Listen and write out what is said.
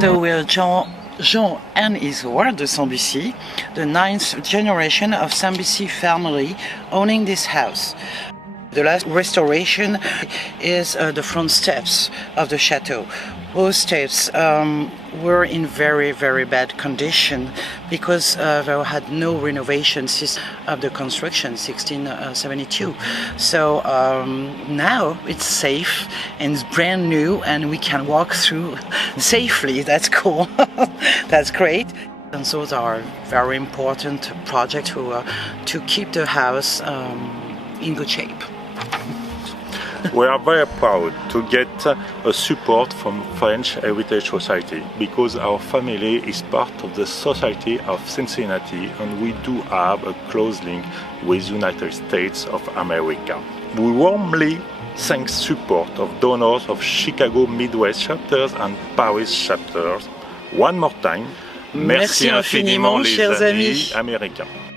So we're Jean and his wife de Sambucy, the 9th generation of Sambucy family owning this house. The last restoration is the front steps of the chateau. Those steps were in very, very bad condition because there had no renovation since of the construction, 1672. So now it's safe and it's brand new and we can walk through safely. That's cool. That's great. And those are very important projects to keep the house in good shape. We are very proud to get a support from French Heritage Society because our family is part of the Society of Cincinnati and we do have a close link with United States of America. We warmly thank support of donors of Chicago Midwest chapters and Paris chapters. One more time, merci infiniment les amis américains.